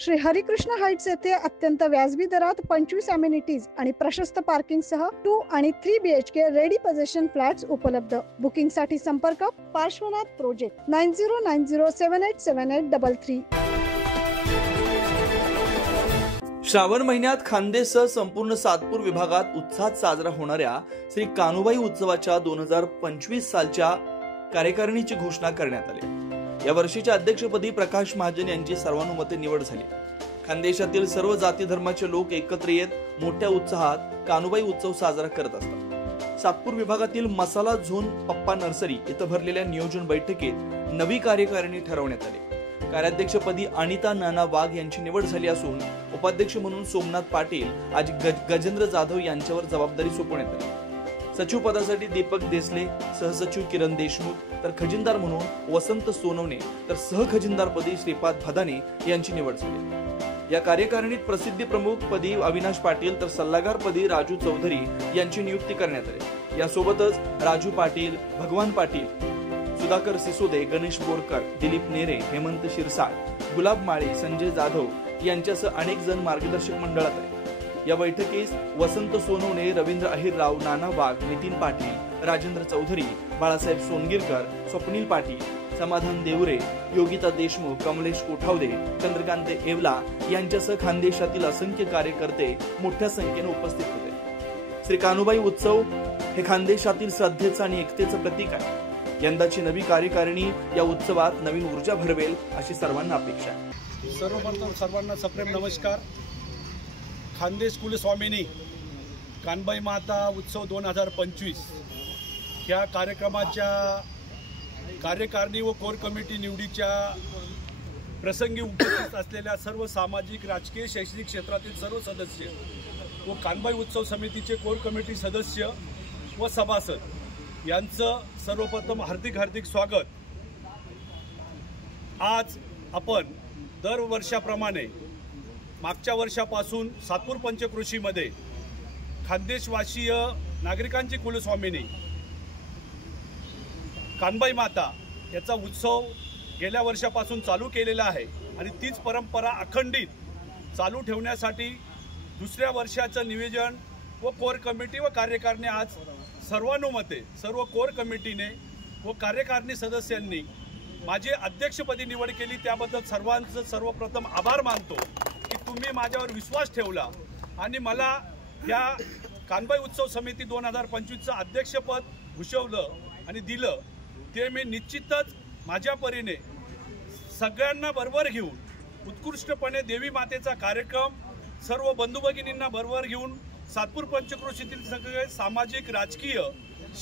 Shri Harikrishna Heights येथे अत्यंत व्याजबी दरात 25 अमेनिटीज आणि प्रशस्त पार्किंग सह 2 आणि 3 BHK रेडी पोझिशन फ्लॅट्स उपलब्ध। बुकिंग साठी संपर्क पार्श्वनाथ प्रोजेक्ट 9090787833। श्रावण महिन्यात खान्देसह संपूर्ण सातपूर विभागात उत्साहात साजरा होणाऱ्या श्री कान्होबाई उत्सवाच्या 2025 सालच्या कार्यकारिणीची घोषणा करण्यात आली। या वर्षीच्या अध्यक्षपदी प्रकाश महाजन यांची सर्वानुमते निवड झाली। खानदेशातील सर्व जाती धर्माचे लोक एकत्र येत मोठ्या उत्साहात कान्होबाई उत्सव साजरा करत असतात। सातपूर विभागातील मसाला झोन पप्पा नर्सरी इथं भरलेल्या नियोजन बैठकीत नवी कार्यकारिणी ठरवण्यात आली। कार्याध्यक्षपदी अनिता नाना वाघ यांची निवड झाली असून उपाध्यक्ष म्हणून सोमनाथ पाटील आज गजेंद्र जाधव यांच्यावर जबाबदारी सोपवण्यात आली। सचिव पदासाठी दीपक देसले, सहसचिव किरण देशमुख, तर खजिनदार म्हणून वसंत सोनवणे, तर सहखजिनदारपदी श्रीपाद भदाने यांची निवड झाली। या कार्यकारिणीत प्रसिद्धी प्रमुख पदी अविनाश पाटील तर सल्लागारपदी राजू चौधरी यांची नियुक्ती करण्यात आली। यासोबतच राजू पाटील, भगवान पाटील, सुधाकर सिसोदे, गणेश बोरकर, दिलीप नेरे, हेमंत शिरसाट, गुलाब माळे, संजय जाधव यांच्यासह अनेक जण मार्गदर्शक मंडळात आहेत। या बैठकीस वसंत सोनवणे, रवींद्र अहिरराव, नाना वाघ, नितीन पाटील, राजेंद्र चौधरी, बाळासाहेब सोनगिरकर, स्वप्नील पाटील, समाधान देवरे, योगिता देशमुख, कमलेश कोठावदे, चंद्रकांत येवला यांच्यासह खानदेशातील असंख्य कार्यकर्ते मोठ्या संख्येने उपस्थित होते। श्री कान्होबाई उत्सव हे खानदेशातील श्रद्धेचं आणि एकतेचं प्रतीक आहे। यंदाची नवी कार्यकारिणी या उत्सवात नवीन ऊर्जा भरवेल अशी सर्वांना अपेक्षा आहे। सर्वप्रथम सर्वांना सप्रेम नमस्कार। खानदेश कुलस्वामिनी कान्होबाई माता उत्सव 2025 या कार्यक्रमाच्या कार्यकारिणी व कोर कमिटी निवडीच्या प्रसंगी उपस्थित असलेल्या सर्व सामाजिक, राजकीय, शैक्षणिक क्षेत्रातील सर्व सदस्य व कान्होबाई उत्सव समितीचे कोर कमिटी सदस्य व सभासद यांचं सर्वप्रथम हार्दिक स्वागत। आज आपण दरवर्षाप्रमाणे मागच्या वर्षापासून सातपूर पंचक्रोशीमध्ये खानदेशवासीय नागरिकांची कुलस्वामिनी कान्होबाई माता याचा उत्सव गेल्या वर्षापासून चालू केलेला आहे आणि तीच परंपरा अखंडित चालू ठेवण्यासाठी दुसऱ्या वर्षाचं नियोजन व कोर कमिटी व कार्यकारिणी आज सर्वानुमते सर्व कोर कमिटीने व कार्यकारिणी सदस्यांनी माझी अध्यक्षपदी निवड केली। त्याबद्दल सर्वांचं सर्वप्रथम आभार मानतो की तुम्ही माझ्यावर विश्वास ठेवला आणि मला या कान्होबाई उत्सव समिती 2025चं अध्यक्षपद भूषवलं आणि दिलं। ते मी निश्चितच माझ्या परीने सगळ्यांना बरोबर घेऊन उत्कृष्टपणे देवी मातेचा कार्यक्रम सर्व बंधू भगिनींना बरोबर घेऊन सातपूर पंचक्रोशीतील सगळे सामाजिक, राजकीय,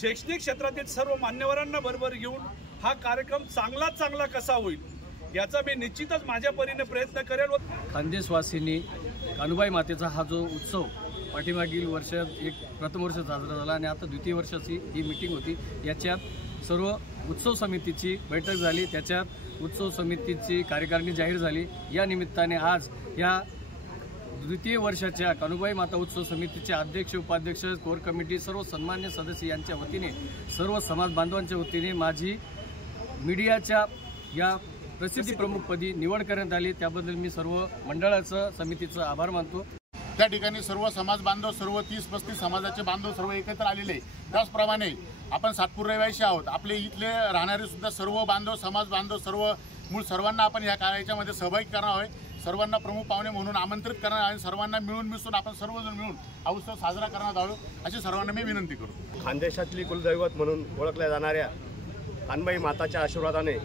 शैक्षणिक क्षेत्रातील सर्व मान्यवरांना बरोबर घेऊन हा कार्यक्रम चांगलात चांगला कसा होईल याचा मी निश्चितच माझ्या परीने प्रयत्न करेल। खानदेशवासींनी कान्होबाई मातेचा हा जो उत्सव पाठीमागील वर्षात एक प्रथम वर्ष साजरा झाला आणि आता द्वितीय वर्षाची ही मीटिंग होती। याच्यात सर्व उत्सव समितीची बैठक झाली, त्याच्यात उत्सव समितीची कार्यकारिणी जाहीर झाली। या निमित्ताने आज या द्वितीय वर्षाच्या कान्होबाई माता उत्सव समितीचे अध्यक्ष, उपाध्यक्ष, कोर कमिटी, सर्व सन्मान्य सदस्य यांच्या वतीने, सर्व समाज बांधवांच्या वतीने माझी मीडियाच्या या प्रसिद्धी प्रमुखपदी निवड करण्यात आली। त्याबद्दल मी सर्व मंडळाचं, समितीचं आभार मानतो। त्या ठिकाणी सर्व समाज बांधव, सर्व 30-35 समाजाचे बांधव सर्व एकत्र आलेले। त्याचप्रमाणे आपण सातपूर रहिवासी आहोत, आपले इथले राहणारे सुद्धा सर्व बांधव, समाज बांधव, सर्वांना आपण या कार्यामध्ये सहभागी करणार आहे। सर्वांना प्रमुख पाहुणे म्हणून आमंत्रित करणार आणि सर्वांना मिळून मिसळून आपण सर्वजण मिळून हा उत्सव साजरा करण्यात आहोत अशी सर्वांना मी विनंती करतो। खानदेशातली कुलदैवत म्हणून ओळखल्या जाणाऱ्या कान्होबाई माताच्या आशीर्वादाने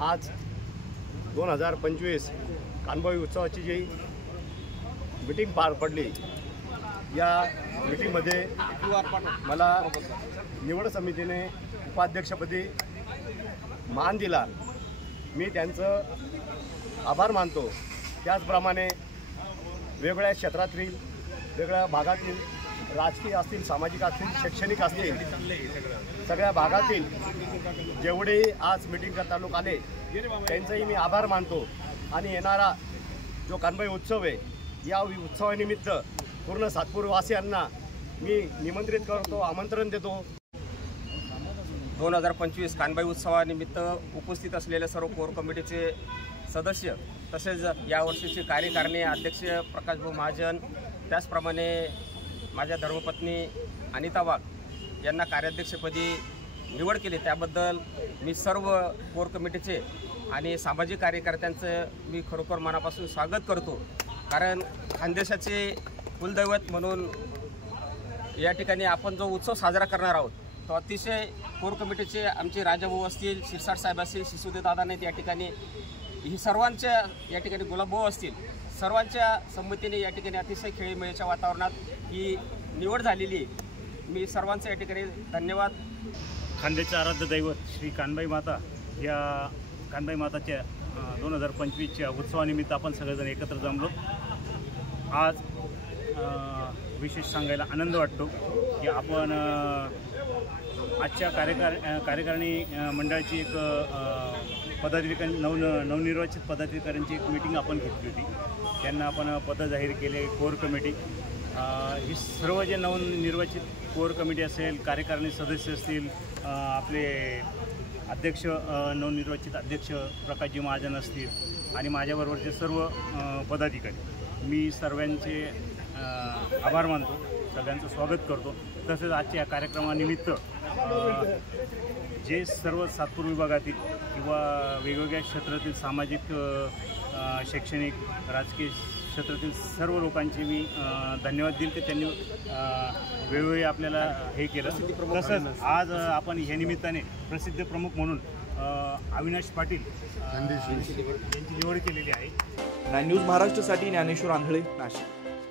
आज 2025 कान्होबाई उत्सवाची जी मीटिंग पार पडली, या मीटिंगमध्ये मला निवड समितीने उपाध्यक्षपदी मान दिला, मी त्यांचं आभार मानतो। त्याचप्रमाणे वेगवेगळ्या क्षेत्रातील, वेगवेगळ्या भागातील, राजकीय असतील, सामाजिक असतील, शैक्षणिक असतील, सगळ्या भागातील जेवढे आज मीटिंगकरता लोक आले त्यांचंही मी आभार मानतो। आणि येणारा जो कान्होबाई उत्सव आहे, या उत्सवानिमित्त पूर्ण सातपूरवासियांना मी निमंत्रित करतो, आमंत्रण देतो। 2025 कान्होबाई उत्सवानिमित्त उपस्थित असलेल्या सर्व कोर कमिटीचे सदस्य तसेच यावर्षीचे कार्यकारिणी अध्यक्ष प्रकाशभाऊ महाजन, त्याचप्रमाणे माझ्या धर्मपत्नी अनिता वाघ यांना कार्याध्यक्षपदी निवड केली, त्याबद्दल मी सर्व कोर कमिटीचे आणि सामाजिक कार्यकर्त्यांचं मी खरोखर मनापासून स्वागत करतो. कारण खानदेशाचे कुलदैवत म्हणून या ठिकाणी आपण जो उत्सव साजरा करणार आहोत तो अतिशय कोर कमिटीचे आमचे राजाभाऊ असतील, शिरसाट साहेब असतील, शिसुदे दादा नाहीत या ठिकाणी, ही सर्वांच्या या ठिकाणी गुलाबभाऊ असतील, सर्वांच्या संमतीने या ठिकाणी अतिशय खेळीमेळीच्या वातावरणात ही निवड झालेली आहे. मी सर्वांचं या ठिकाणी धन्यवाद. खानदेशचे आराध्य दैवत श्री कानबाई माता या कानबाई माताच्या 2025च्या उत्सवानिमित्त आपण सगळेजण एकत्र जमलो. आज विशेष सांगायला आनंद वाटतो की आपण आजच्या कार्यकारिणी मंडळाची एक पदाधिकारी नवनिर्वाचित पदाधिकाऱ्यांची एक मीटिंग आपण घेतली होती. त्यांना आपण पद जाहीर केले. कोर कमिटी ही सर्व जे नवनिर्वाचित कोर कमिटी असेल, कार्यकारिणी सदस्य असतील, आपले अध्यक्ष नवनिर्वाचित अध्यक्ष प्रकाशजी महाजन असतील आणि माझ्याबरोबरचे सर्व पदाधिकारी, मी सर्वांचे आभार मानतो, सगळ्यांचं स्वागत करतो. तसेच आजच्या या कार्यक्रमानिमित्त जे सर्व सातपूर विभागातील किंवा वेगवेगळ्या क्षेत्रातील सामाजिक, शैक्षणिक, राजकीय क्षेत्रातील सर्व लोकांचे मी धन्यवाद देईल की त्यांनी वेळोवेळी आपल्याला हे केलं. तसंच आज आपण ह्या निमित्ताने प्रसिद्ध प्रमुख म्हणून अविनाश पाटील यांची निवड केलेली आहे. 9 न्यूज महाराष्ट्रासाठी ज्ञानेश्वर आंधळे, नाशिक.